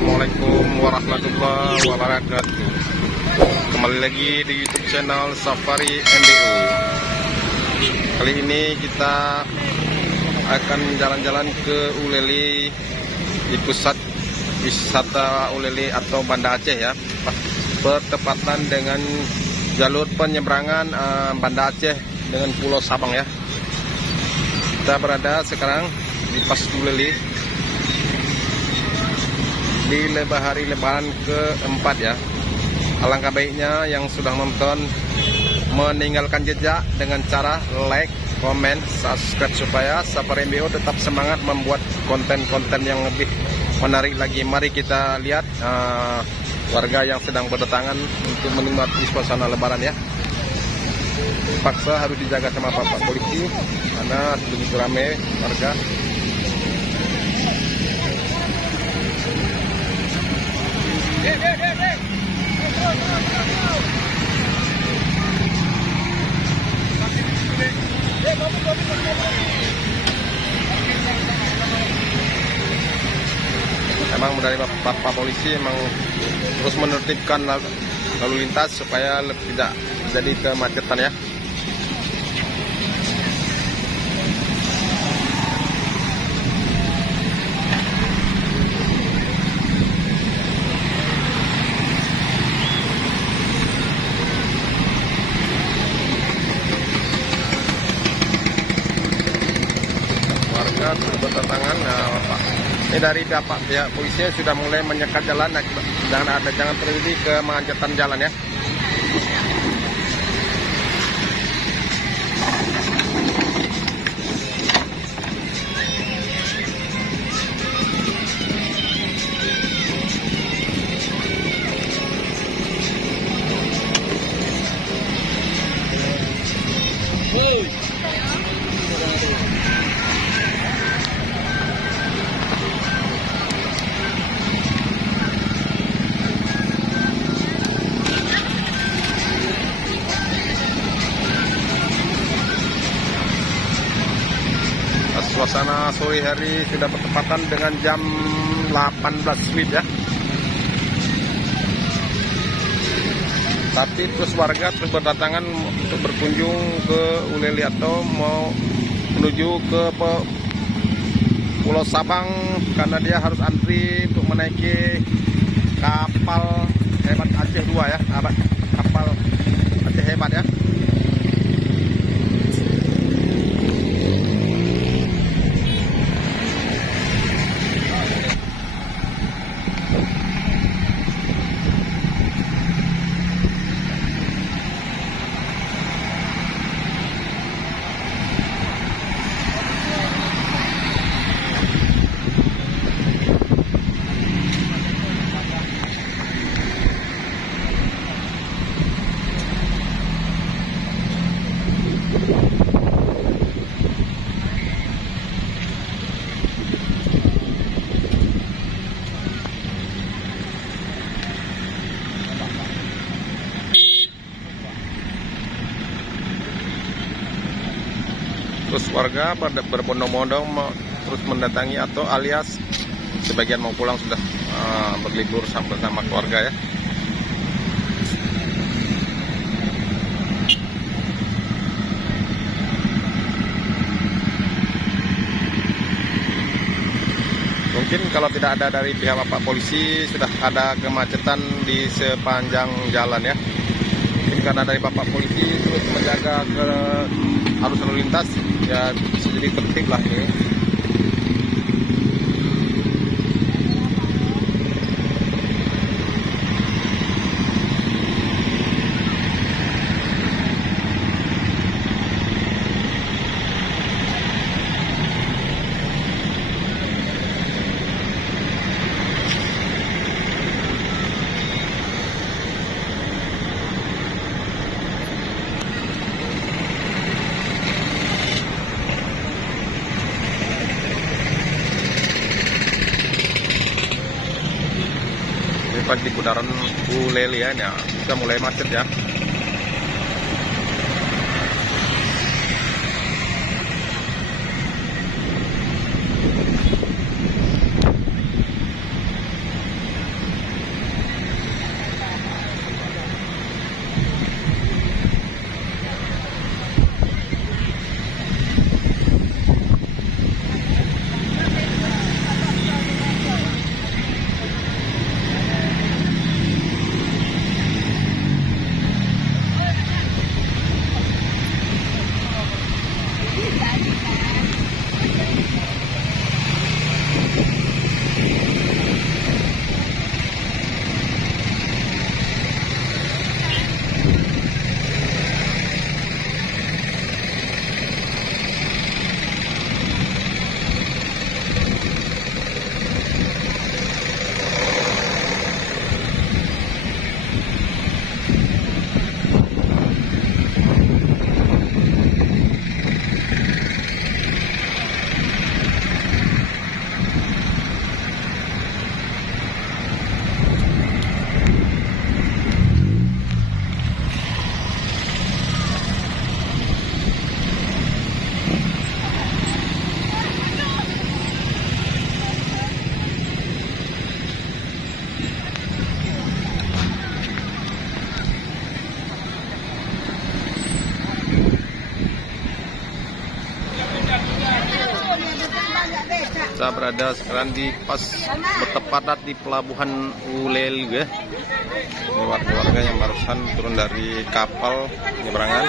Assalamualaikum warahmatullahi wabarakatuh. Kembali lagi di YouTube channel Safari MBO. Kali ini kita akan jalan-jalan ke Uleli, di pusat wisata Uleli atau Banda Aceh ya, bertepatan dengan jalur penyeberangan Banda Aceh dengan Pulau Sabang ya. Kita berada sekarang di Pas Uleli di hari Lebaran keempat ya. Alangkah baiknya yang sudah nonton meninggalkan jejak dengan cara like, komen, subscribe supaya Safari MBO tetap semangat membuat konten-konten yang lebih menarik lagi. Mari kita lihat warga yang sedang berdatangan untuk menikmati suasana Lebaran ya. Paksa harus dijaga sama Bapak polisi karena begitu ramai warga. Emang dari Bapak polisi emang terus menertibkan lalu lintas supaya tidak jadi kemacetan ya. Warga berdatangan, Pak. Ini dari pihak polisi sudah mulai menyekat jalan, jangan terjadi kemacetan jalan ya. Suasana sore hari sudah bertepatan dengan jam 18 WIB ya. Tapi terus warga terus berdatangan untuk berkunjung ke Uleli atau mau menuju ke Pulau Sabang karena dia harus antri untuk menaiki kapal hebat Aceh 2 ya, kapal Aceh hebat ya. Terus warga berbondong-bondong terus mendatangi atau alias sebagian mau pulang sudah berlibur bersama keluarga ya. Mungkin kalau tidak ada dari pihak Bapak polisi sudah ada kemacetan di sepanjang jalan ya. Mungkin karena dari Bapak polisi terus menjaga arus lalu lintas ya, bisa jadi tertib lah ini. Di bundaran Uleli ya, sudah mulai macet ya. Kita berada sekarang di pas bertepatat di pelabuhan Ulel ya. Ini warga-warga yang barusan turun dari kapal penyeberangan.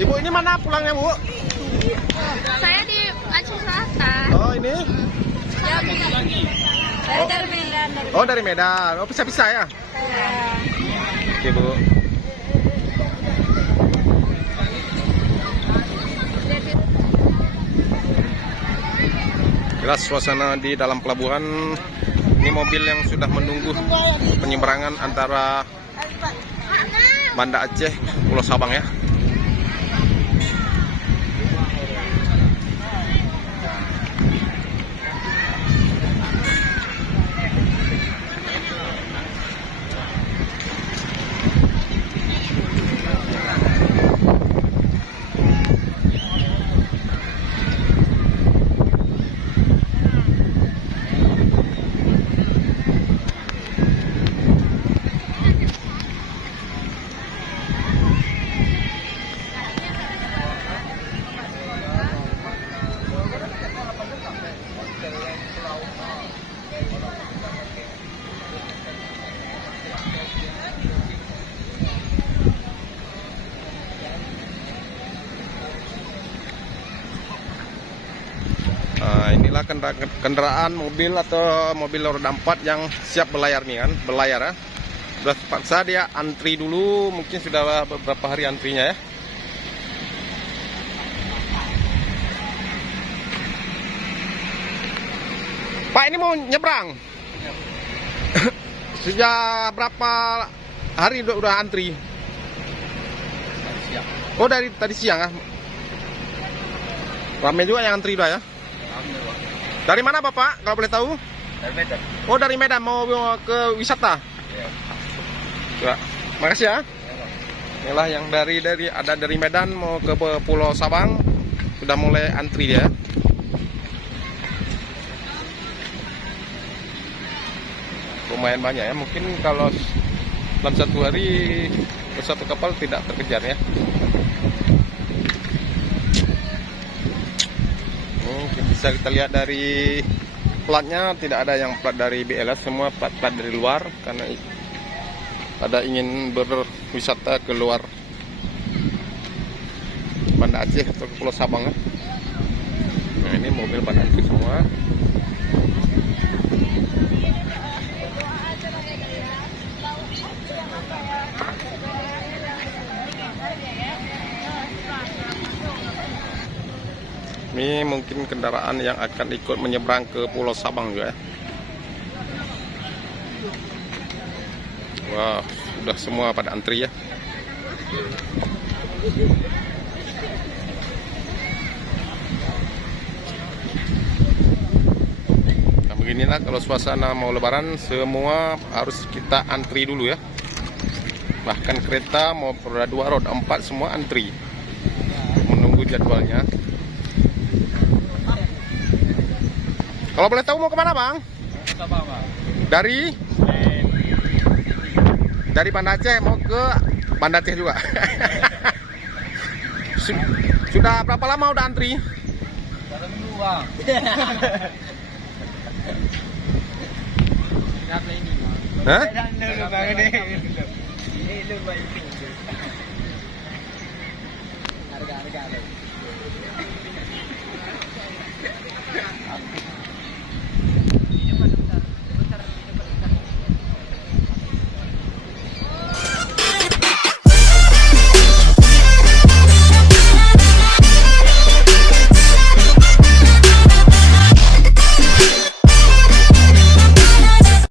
Ibu ini mana pulangnya, Bu? Saya di Aceh Selatan. Oh, ini? Saya dari Medan. Oh, dari Medan. Oh, bisa-bisa ya? Oke, Bu. Jelas suasana di dalam pelabuhan. Ini mobil yang sudah menunggu penyeberangan antara Banda Aceh, Pulau Sabang ya. Nah, inilah kendaraan mobil atau mobil roda 4 yang siap berlayar nih kan, berlayar ya. Sudah terpaksa dia antri dulu, mungkin sudah beberapa hari antrinya ya. Pak, ini mau nyebrang? Sejak berapa hari udah antri? Oh, dari tadi siang ya? Ramai juga yang antri udah ya? Dari mana Bapak, kalau boleh tahu? Dari Medan. Oh, dari Medan mau ke wisata? Ya. Makasih ya. Inilah yang ada dari Medan mau ke Pulau Sabang, sudah mulai antri dia. Lumayan banyak ya, mungkin kalau dalam satu hari ke satu kapal tidak terkejar ya. Mungkin bisa kita lihat dari platnya, tidak ada yang plat dari BLS, semua plat-plat dari luar karena ada ingin berwisata ke luar Banda Aceh atau ke Pulau Sabang ya. Nah, ini mobil pada antri semua. Ini mungkin kendaraan yang akan ikut menyeberang ke Pulau Sabang juga ya. Wah, sudah semua pada antri ya. Nah, beginilah kalau suasana mau lebaran, semua harus kita antri dulu ya. Bahkan kereta mau roda 2, roda 4 semua antri menunggu jadwalnya. Kalau boleh tahu mau kemana Bang? Dari Banda Aceh mau ke Banda Aceh juga. Sudah berapa lama udah antri? Minggu, Bang. Hah?